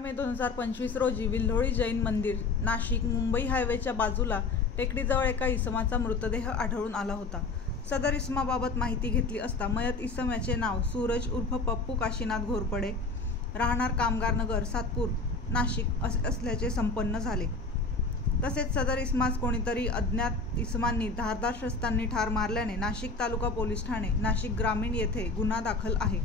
मे 2025 रोजी विल्होळी जैन मंदिर, नाशिक मुंबई हायवेच्या बाजूला टेकडीजवळ एका इसमाचा मृतदेह आढळून आला होता. सदर इसमाबाबत माहिती घेतली असता मयत इसम याचे नाव सूरज उर्फ पप्पू काशीनाथ घोरपडे, राहणार कामगार नगर, सातपूर, नाशिक असे असल्याचे संपन्न झाले. तसेच सदर इसमास कोणीतरी अज्ञात इसमांनी धारदार शस्त्रांनी ठार मारल्याने नाशिक तालुका पोलीस ठाणे, नाशिक ग्रामीण येथे गुन्हा दाखल आहे.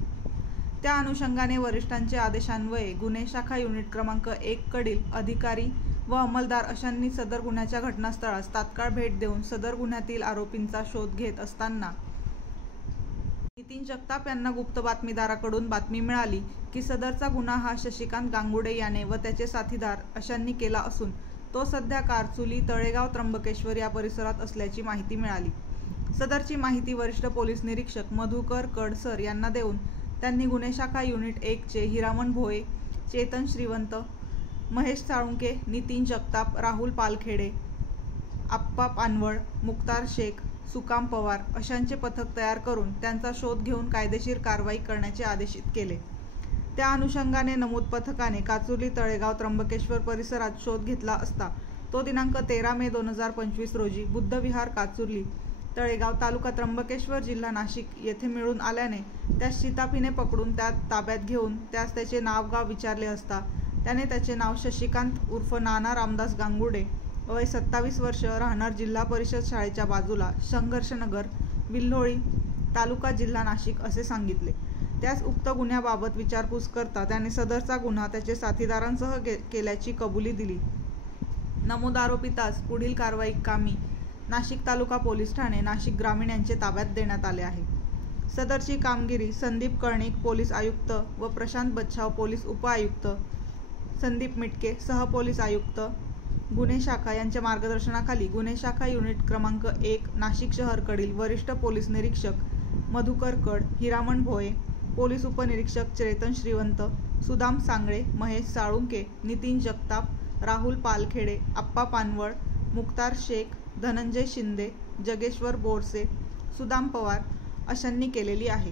त्या अनुषंगाने वरिष्ठांचे आदेशान्वये गुन्हे शाखा युनिट क्रमांक 1 कडील अधिकारी व अंमलदार अशांनी सदर गुन्ह्याच्या घटनास्थळास तात्काळ भेट देऊन सदर गुन्ह्यातील आरोपींचा शोध घेत असताना नितीन जगताप यांना गुप्त बातमीदाराकडून बातमी मिळाली की सदरचा गुन्हा हा शशिकांत गांगुडे याने व त्याचे साथीदार अशांनी केला असून तो सध्या कारचुली, तळेगाव, त्र्यंबकेश्वर या परिसरात असल्याची माहिती मिळाली. सदरची माहिती वरिष्ठ पोलीस निरीक्षक मधुकर कडसर यांना देऊन त्यांनी गुन्हे शाखा युनिट 1 चे हिरामण भोये, चेतन श्रीवंत, महेश साळुंके, नितीन जगताप, राहुल पालखेडे, आप्पा पानवळ, मुक्तार शेख, सुकाम पवार अशांचे पथक तयार करून त्यांचा शोध घेऊन कायदेशीर कारवाई करण्याचे आदेशित केले. त्या अनुषंगाने नमूद पथकाने काचुली, तळेगाव, त्र्यंबकेश्वर परिसरात शोध घेतला असता तो दिनांक 13 मे 2025 रोजी बुद्धविहार, काचुली, तळेगाव, तालुका त्र्यंबकेश्वर, जिल्हा नाशिक येथे मिळून आल्याने त्यास शिताफीने पकडून त्यात ताब्यात घेऊन त्यास त्याचे नाव गाव विचारले असता त्याने त्याचे नाव शशिकांत उर्फ नाना रामदास गांगुडे, वय 27 वर्ष, राहणार जिल्हा परिषद शाळेच्या बाजूला, संघर्षनगर, विल्होळी, तालुका, जिल्हा नाशिक असे सांगितले. त्यास उक्त गुन्ह्याबाबत विचारपूस करता त्याने सदरचा गुन्हा त्याचे साथीदारांसह केल्याची कबुली दिली. नमूद आरोपी तास पुढील कारवाई कामी नाशिक तालुका पोलीस ठाणे, नाशिक ग्रामीण यांचे ताब्यात देण्यात आले आहे. सदरची कामगिरी संदीप कर्णिक, पोलीस आयुक्त व प्रशांत बच्छाव, पोलीस उपआयुक्त, संदीप मिटके, सहपोलीस आयुक्त, गुन्हे शाखा यांच्या मार्गदर्शनाखाली गुन्हे शाखा युनिट क्रमांक 1 नाशिक शहरकडील वरिष्ठ पोलीस निरीक्षक मधुकर कड, हिरामण भोये, पोलीस उपनिरीक्षक चेतन श्रीवंत, सुदाम सांगळे, महेश साळुंके, नितीन जगताप, राहुल पालखेडे, आप्पा पानवळ, मुक्तार शेख, धनंजय शिंदे, जगेश्वर बोरसे, सुदाम पवार अशांनी केलेली आहे.